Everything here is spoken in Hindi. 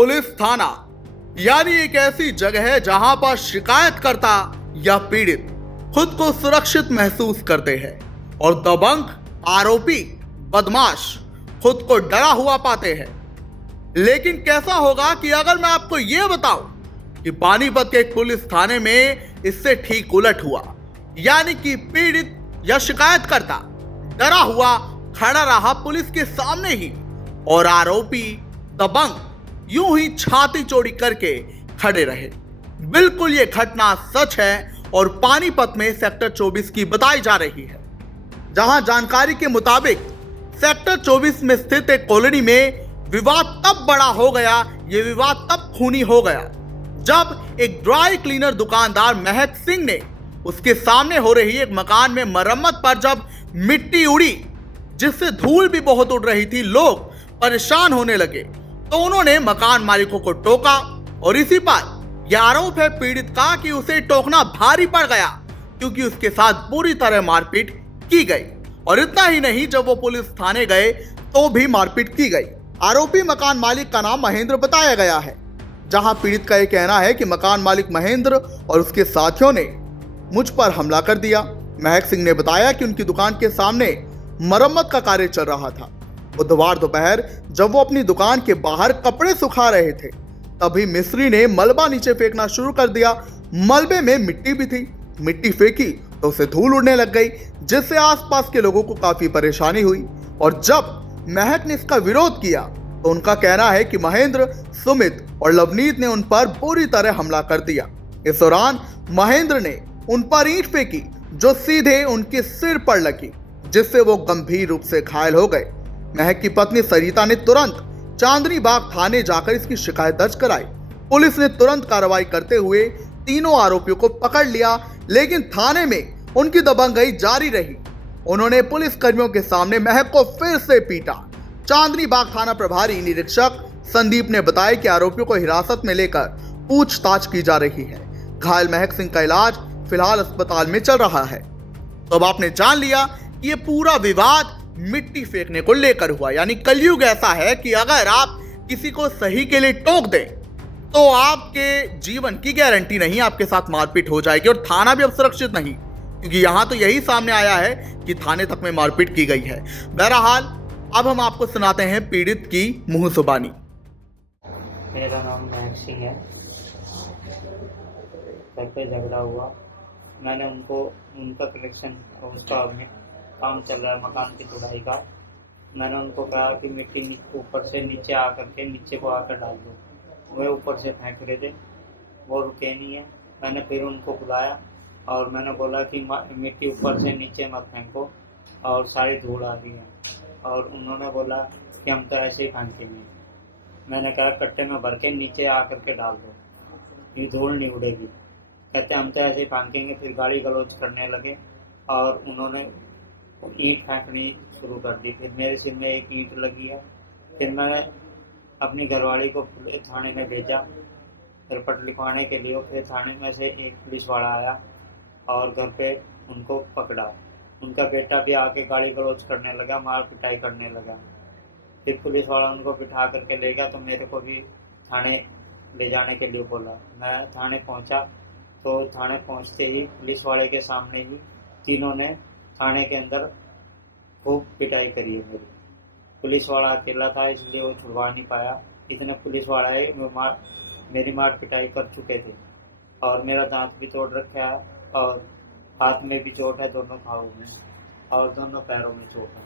पुलिस थाना यानी एक ऐसी जगह है जहां पर शिकायतकर्ता या पीड़ित खुद को सुरक्षित महसूस करते हैं और दबंग आरोपी बदमाश खुद को डरा हुआ पाते हैं। लेकिन कैसा होगा कि अगर मैं आपको यह बताऊं कि पानीपत के एक पुलिस थाने में इससे ठीक उलट हुआ, यानी कि पीड़ित या शिकायतकर्ता डरा हुआ खड़ा रहा पुलिस के सामने ही और आरोपी दबंग यूं ही छाती चौड़ी करके खड़े रहे। बिल्कुल ये घटना सच है और पानीपत में सेक्टर 24 की बताई जा रही है, जहां जानकारी के मुताबिक सेक्टर 24 में स्थित एक कॉलोनी में विवाद तब बड़ा हो गया, ये विवाद तब खूनी हो गया जब एक ड्राई क्लीनर दुकानदार महक सिंह ने उसके सामने हो रही एक मकान में मरम्मत पर जब मिट्टी उड़ी, जिससे धूल भी बहुत उड़ रही थी, लोग परेशान होने लगे तो उन्होंने मकान मालिकों को टोका और इसी पर यह आरोप है पीड़ित का कि उसे टोकना भारी पड़ गया क्योंकि उसके साथ पूरी तरह मारपीट की गई। और इतना ही नहीं, जब वो पुलिस थाने गए तो भी मारपीट की गई। आरोपी मकान मालिक का नाम महेंद्र बताया गया है, जहां पीड़ित का यह कहना है कि मकान मालिक महेंद्र और उसके साथियों ने मुझ पर हमला कर दिया। महक सिंह ने बताया कि उनकी दुकान के सामने मरम्मत का कार्य चल रहा था। बुधवार दोपहर जब वो अपनी दुकान के बाहर कपड़े सुखा रहे थे, तभी मिस्त्री ने मलबा नीचे फेंकना शुरू कर दिया। मलबे में मिट्टी भी थी। मिट्टी फेंकी तो उसे धूल उड़ने लग गई, जिससे आसपास के लोगों को काफी परेशानी हुई। और जब महक ने इसका विरोध किया तो उनका कहना है कि महेंद्र, सुमित और लवनीत ने उन पर बुरी तरह हमला कर दिया। इस दौरान महेंद्र ने उन पर ईंट फेंकी जो सीधे उनके सिर पर लगी, जिससे वो गंभीर रूप से घायल हो गए। महक की पत्नी सरिता ने तुरंत चांदनी बाग थाने जाकर इसकी शिकायत दर्ज कराई। पुलिस ने तुरंत कार्रवाई करते हुए तीनों आरोपियों को पकड़ लिया, लेकिन थाने में उनकी दबंगई जारी रही। उन्होंने पुलिस कर्मियों के सामने महक को फिर से पीटा। चांदनी बाग थाना प्रभारी निरीक्षक संदीप ने बताया कि आरोपियों को हिरासत में लेकर पूछताछ की जा रही है। घायल महक सिंह का इलाज फिलहाल अस्पताल में चल रहा है। तो अब आपने जान लिया कि ये पूरा विवाद मिट्टी फेंकने को लेकर हुआ। यानी कलयुग ऐसा है कि अगर आप किसी को सही के लिए टोक दें तो आपके जीवन की गारंटी नहीं, आपके साथ मारपीट हो जाएगी और थाना भी अब सुरक्षित नहीं, क्योंकि यहां तो यही सामने आया है कि थाने तक में मारपीट की गई है। बहरहाल अब हम आपको सुनाते हैं पीड़ित की मुंह जुबानी। मेरा नाम महक सिंह है। घर पे झगड़ा हुआ, मैंने उनका कलेक्शन उसका में काम चल रहा है मकान की धुलाई का। मैंने उनको कहा कि मिट्टी ऊपर से नीचे आकर के नीचे को आकर डाल दो। वे ऊपर से फेंक रहे थे, वो रुके नहीं है। मैंने फिर उनको बुलाया और मैंने बोला कि मिट्टी ऊपर से नीचे मत फेंको और सारी धूल आ रही है। और उन्होंने बोला कि हम तो ऐसे ही फेंकेंगे। मैंने कहा कट्टे में भर के नीचे आकर के डाल दो, ये धूल नहीं उड़ेगी। कहते हम तो ऐसे ही फेंकेंगे। फिर गाली गलौज करने लगे और उन्होंने ईंट फेंकनी शुरू कर दी। फिर मेरे सिर में एक ईंट लगी है। फिर मैंने अपनी घरवाली को थाने में भेजा रिपोर्ट लिखवाने के लिए। फिर थाने में से एक पुलिस वाला आया और घर पे उनको पकड़ा। उनका बेटा भी आके गाली गलौज करने लगा, मार पिटाई करने लगा। फिर पुलिस वाला उनको बिठा करके ले गया तो मेरे को भी थाने ले जाने के लिए बोला। मैं थाने पहुंचा तो थाने पहुंचते ही पुलिस वाले के सामने ही तीनों ने थाने के अंदर खूब पिटाई करी है मेरी। पुलिस वाला अकेला था इसलिए वो छुड़वा नहीं पाया। इतने पुलिस वाला है मेरी मार पिटाई कर चुके थे और मेरा दांत भी तोड़ रखा है और हाथ में भी चोट है, दोनों घावों में, और दोनों पैरों में चोट है।